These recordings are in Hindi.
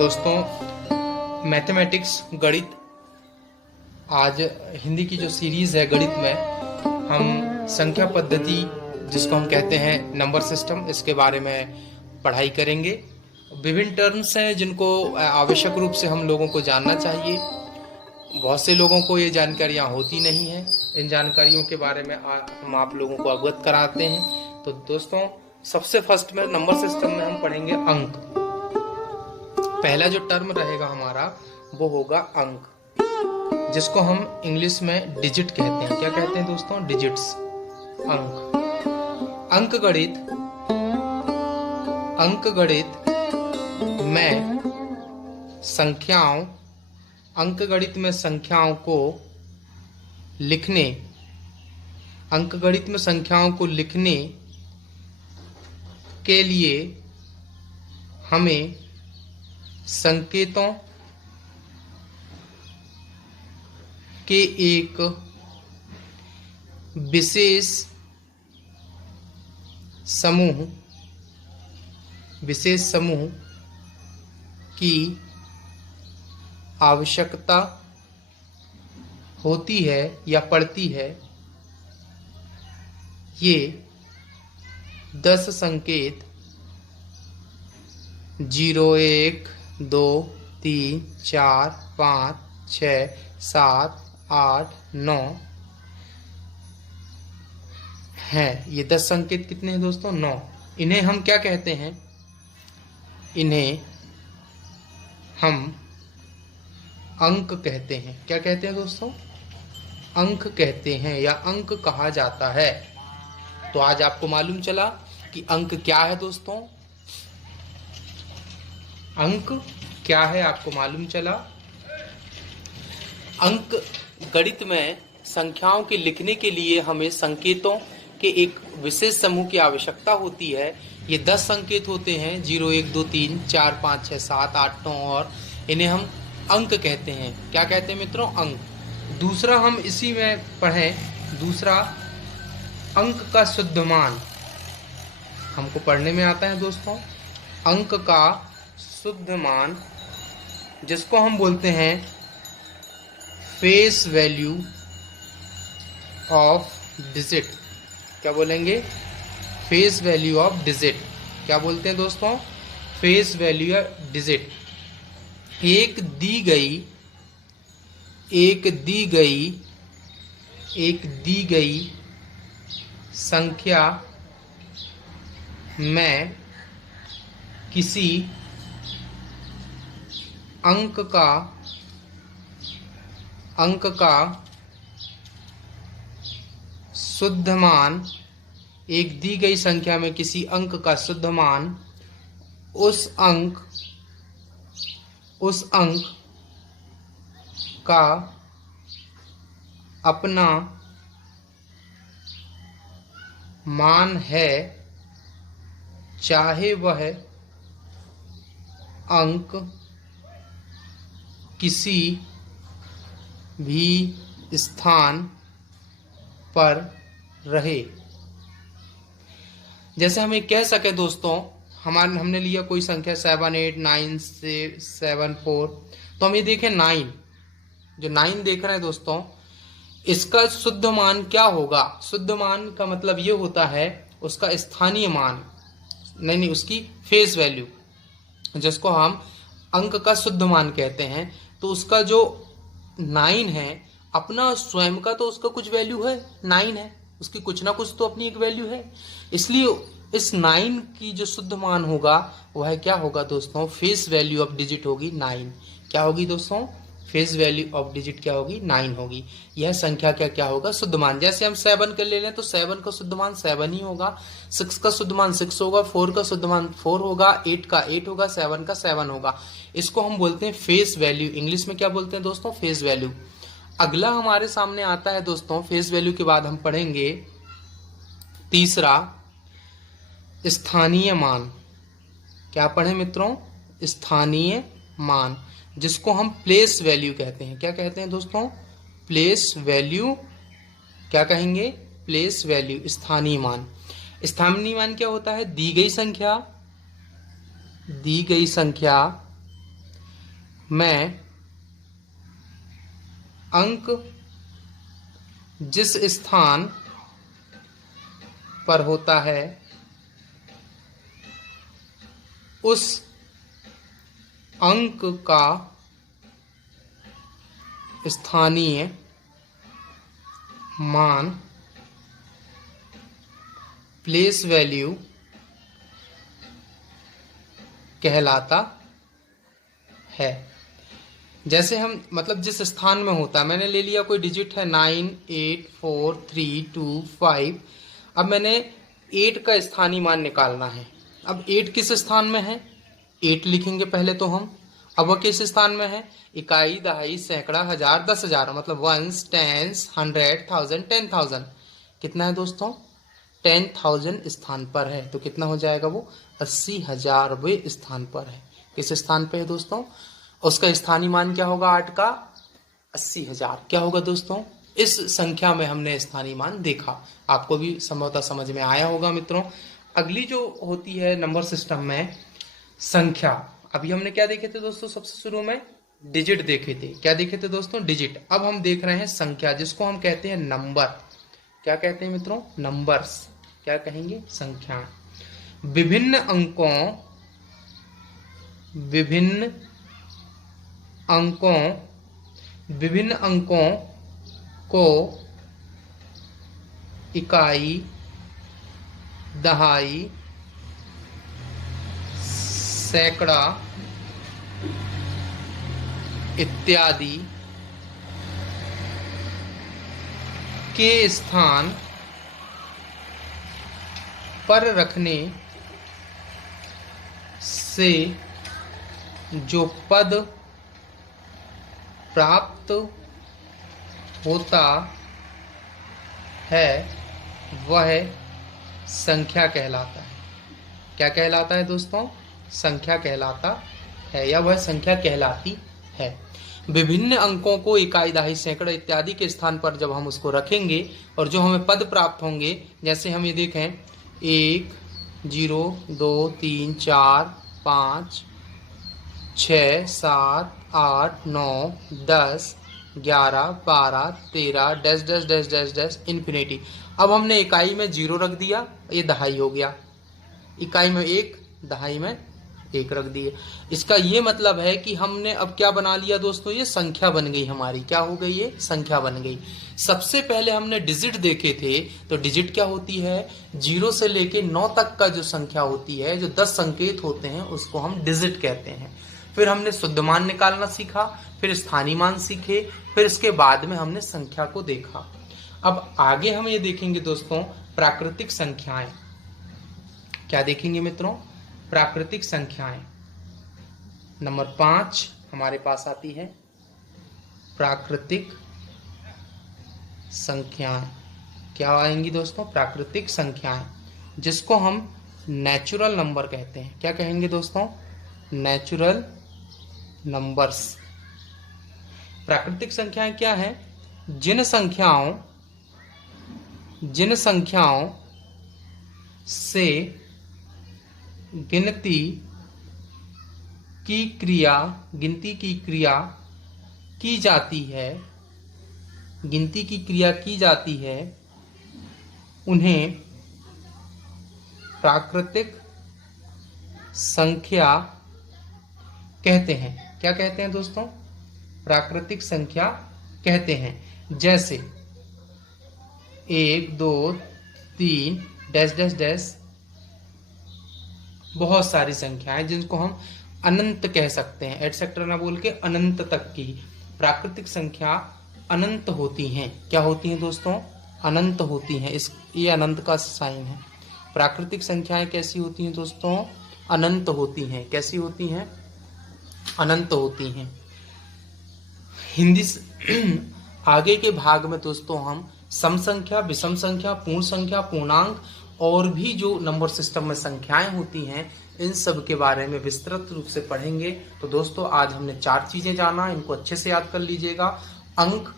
दोस्तों, मैथमेटिक्स गणित आज हिंदी की जो सीरीज़ है गणित में हम संख्या पद्धति जिसको हम कहते हैं नंबर सिस्टम, इसके बारे में पढ़ाई करेंगे। विभिन्न टर्म्स हैं जिनको आवश्यक रूप से हम लोगों को जानना चाहिए। बहुत से लोगों को ये जानकारियाँ होती नहीं हैं। इन जानकारियों के बारे में हम आप लोगों को अवगत कराते हैं। तो दोस्तों, सबसे फर्स्ट में नंबर सिस्टम में हम पढ़ेंगे अंक। पहला जो टर्म रहेगा हमारा वो होगा अंक, जिसको हम इंग्लिश में डिजिट कहते हैं। क्या कहते हैं दोस्तों? डिजिट्स। अंक गणित में संख्याओं को लिखने के लिए हमें संकेतों के एक विशेष समूह की आवश्यकता होती है या पड़ती है। ये 10 संकेत 0 1 2 3 4 5 6 7 8 9 हैं। ये 10 संकेत कितने हैं दोस्तों? 9। इन्हें हम क्या कहते हैं? इन्हें हम अंक कहते हैं। क्या कहते हैं दोस्तों? अंक कहते हैं या अंक कहा जाता है। तो आज आपको मालूम चला कि अंक क्या है दोस्तों। अंक क्या है आपको मालूम चला। अंक गणित में संख्याओं के लिखने के लिए हमें संकेतों के एक विशेष समूह की आवश्यकता होती है। ये 10 संकेत होते हैं, 0 1 2 3 4 5 6 7 8 9, और इन्हें हम अंक कहते हैं। क्या कहते हैं मित्रों? अंक। दूसरा हम इसी में पढ़ें, दूसरा अंक का शुद्ध मान हमको पढ़ने में आता है दोस्तों। अंक का शुद्ध मान, जिसको हम बोलते हैं फेस वैल्यू ऑफ डिजिट। क्या बोलेंगे? Face value of digit. क्या बोलते हैं दोस्तों? Face value of digit. एक दी गई संख्या में किसी अंक का शुद्ध मान, एक दी गई संख्या में किसी अंक का शुद्ध मान उस अंक का अपना मान है, चाहे वह अंक किसी भी स्थान पर रहे। जैसे हम ये कह सके दोस्तों, हमने लिया कोई संख्या 7 8 9 7 4, तो हम ये देखें 9, जो 9 देख रहे हैं दोस्तों, इसका शुद्ध मान क्या होगा? शुद्ध मान का मतलब ये होता है उसका स्थानीय मान, नहीं उसकी फेस वैल्यू, जिसको हम अंक का शुद्ध मान कहते हैं। तो उसका जो 9 है, अपना स्वयं का तो उसका कुछ वैल्यू है, 9 है, उसकी कुछ ना कुछ तो अपनी एक वैल्यू है। इसलिए इस 9 की जो शुद्ध मान होगा वह क्या होगा दोस्तों? फेस वैल्यू ऑफ डिजिट होगी 9। क्या होगी दोस्तों? फेस वैल्यू ऑफ डिजिट क्या होगी? 9 होगी। यह संख्या क्या होगा? शुद्ध मान। जैसे हम 7 कर ले लें तो 7 का शुद्ध मान 7 ही होगा, 6 का शुद्ध मान 6 होगा, 4 का शुद्ध मान 4 होगा, 8 का 8 होगा, 7 का 7 होगा। इसको हम बोलते हैं फेस वैल्यू। इंग्लिश में क्या बोलते हैं दोस्तों? Face value. अगला हमारे सामने आता है दोस्तों, फेस वैल्यू के बाद हम पढ़ेंगे तीसरा स्थानीय मान। क्या पढ़े मित्रों? स्थानीय मान, जिसको हम प्लेस वैल्यू कहते हैं। क्या कहते हैं दोस्तों? Place value. क्या कहेंगे? प्लेस वैल्यू, स्थानीय मान। स्थानीय मान क्या होता है? दी गई संख्या में अंक जिस स्थान पर होता है उस अंक का स्थानीय मान प्लेस वैल्यू कहलाता है। जैसे हम मतलब जिस स्थान में होता है, मैंने ले लिया कोई डिजिट है 9 8 4 3 2 5। अब मैंने 8 का स्थानीय मान निकालना है। अब 8 किस स्थान में है, 8 लिखेंगे पहले तो हम। अब वह किस स्थान में है, इकाई, दहाई, सैकड़ा, हजार, 10,000, मतलब वंस, टेंस, 100, 1000, 10,000। कितना है दोस्तों, 10,000 स्थान पर है। तो कितना हो जाएगा, वो 80,000वें स्थान पर है। किस स्थान पे है दोस्तों, उसका स्थानीय मान क्या होगा 8 का, 80,000। क्या होगा दोस्तों, इस संख्या में हमने स्थानीय मान देखा। आपको भी संभवतः समझ में आया होगा मित्रों। अगली जो होती है नंबर सिस्टम में संख्या। अभी हमने क्या देखे थे दोस्तों, सबसे शुरू में डिजिट देखे थे। क्या देखे थे दोस्तों, डिजिट। अब हम देख रहे हैं संख्या, जिसको हम कहते हैं नंबर। क्या कहते हैं मित्रों, नंबर्स। क्या कहेंगे, संख्या। विभिन्न अंकों को इकाई, दहाई, सैकड़ा इत्यादि के स्थान पर रखने से जो पद प्राप्त होता है वह संख्या कहलाता है। क्या कहलाता है दोस्तों, संख्या कहलाता है, या वह संख्या कहलाती है। विभिन्न अंकों को इकाई, दहाई, सैकड़ा इत्यादि के स्थान पर जब हम उसको रखेंगे और जो हमें पद प्राप्त होंगे, जैसे हम ये देखें 1 0 2 3 4 5 6 7 8 9 10 11 12 13 dash dash dash dash dash infinity. अब हमने इकाई में 0 रख दिया, ये दहाई हो गया। इकाई में 1, दहाई में 1 रख दिए। इसका ये मतलब है कि हमने अब क्या बना लिया दोस्तों, ये संख्या बन गई हमारी। क्या हो गई, ये संख्या बन गई। सबसे पहले हमने डिजिट देखे थे, तो डिजिट क्या होती है, 0 से लेके 9 तक का जो संख्या होती है, जो 10 संकेत होते हैं, उसको हम डिजिट कहते हैं। फिर हमने शुद्ध मान निकालना सीखा, फिर स्थानीय मान सीखे, फिर इसके बाद में हमने संख्या को देखा। अब आगे हम ये देखेंगे दोस्तों, प्राकृतिक संख्याएं। क्या देखेंगे मित्रों, प्राकृतिक संख्याएं। नंबर 5 हमारे पास आती है प्राकृतिक संख्याएं। क्या आएंगी दोस्तों, प्राकृतिक संख्याएं, जिसको हम नेचुरल नंबर कहते हैं। क्या कहेंगे दोस्तों, नेचुरल नंबर्स। प्राकृतिक संख्याएं क्या है, जिन संख्याओं से गिनती की क्रिया की जाती है, उन्हें प्राकृतिक संख्या कहते हैं। क्या कहते हैं दोस्तों, प्राकृतिक संख्या कहते हैं। जैसे 1 2 3 डैश डैश डैश, बहुत सारी संख्याएं जिनको हम अनंत कह सकते हैं, एटसेट्रा ना बोल के अनंत तक की प्राकृतिक संख्या अनंत होती हैं। क्या होती हैं दोस्तों, अनंत होती हैं। ये अनंत का साइन है। प्राकृतिक संख्याएं कैसी होती हैं दोस्तों, अनंत होती हैं। कैसी होती हैं, अनंत होती हैं। हिंदी आगे के भाग में दोस्तों हम सम संख्या, विषम संख्या, पूर्ण संख्या, पूर्णांक और भी जो नंबर सिस्टम में संख्याएं होती हैं, इन सब के बारे में विस्तृत रूप से पढ़ेंगे। तो दोस्तों आज हमने 4 चीजें जाना, इनको अच्छे से याद कर लीजिएगा। अंक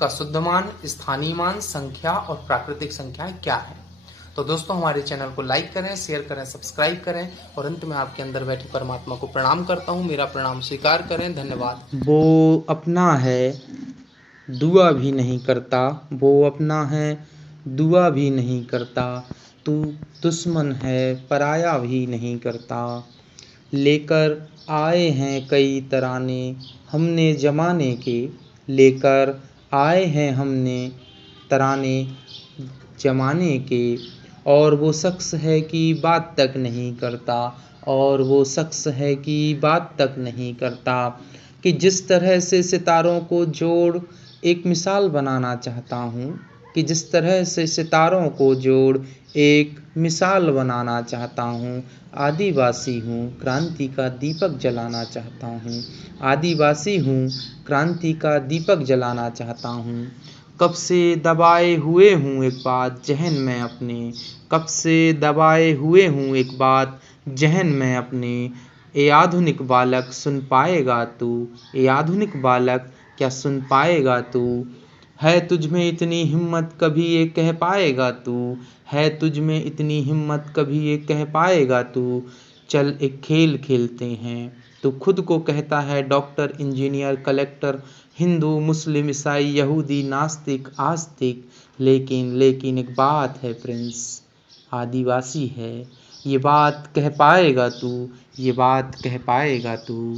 का शुद्ध मान, स्थानीय मान, संख्या और प्राकृतिक संख्याएं क्या है। तो दोस्तों हमारे चैनल को लाइक करें, शेयर करें, सब्सक्राइब करें और अंत में आपके अंदर बैठे परमात्मा को प्रणाम करता हूँ। मेरा प्रणाम स्वीकार करें। धन्यवाद। वो अपना है, दुआ भी नहीं करता, वो अपना है, दुआ भी नहीं करता, तू दुश्मन है, पराया भी नहीं करता। लेकर आए हैं कई तराने हमने ज़माने के, लेकर आए हैं हमने तराने ज़माने के, और वो शख्स है कि बात तक नहीं करता, और वो शख्स है कि बात तक नहीं करता। कि जिस तरह से सितारों को जोड़ एक मिसाल बनाना चाहता हूँ, कि जिस तरह से सितारों को जोड़ एक मिसाल बनाना चाहता हूँ। आदिवासी हूँ, क्रांति का दीपक जलाना चाहता हूँ। आदिवासी हूँ, क्रांति का दीपक जलाना चाहता हूँ। कब से दबाए हुए हूँ एक बात जहन में अपने, कब से दबाए हुए हूँ एक बात जहन में अपने। ए आधुनिक बालक सुन पाएगा तू, ए आधुनिक बालक क्या सुन पाएगा तू। है तुझ में इतनी हिम्मत कभी ये कह पाएगा तू, है तुझ में इतनी हिम्मत कभी ये कह पाएगा तू। चल एक खेल खेलते हैं, तू खुद को कहता है डॉक्टर, इंजीनियर, कलेक्टर, हिंदू, मुस्लिम, ईसाई, यहूदी, नास्तिक, आस्तिक। लेकिन एक बात है प्रिंस, आदिवासी है। ये बात कह पाएगा तू, ये बात कह पाएगा तू।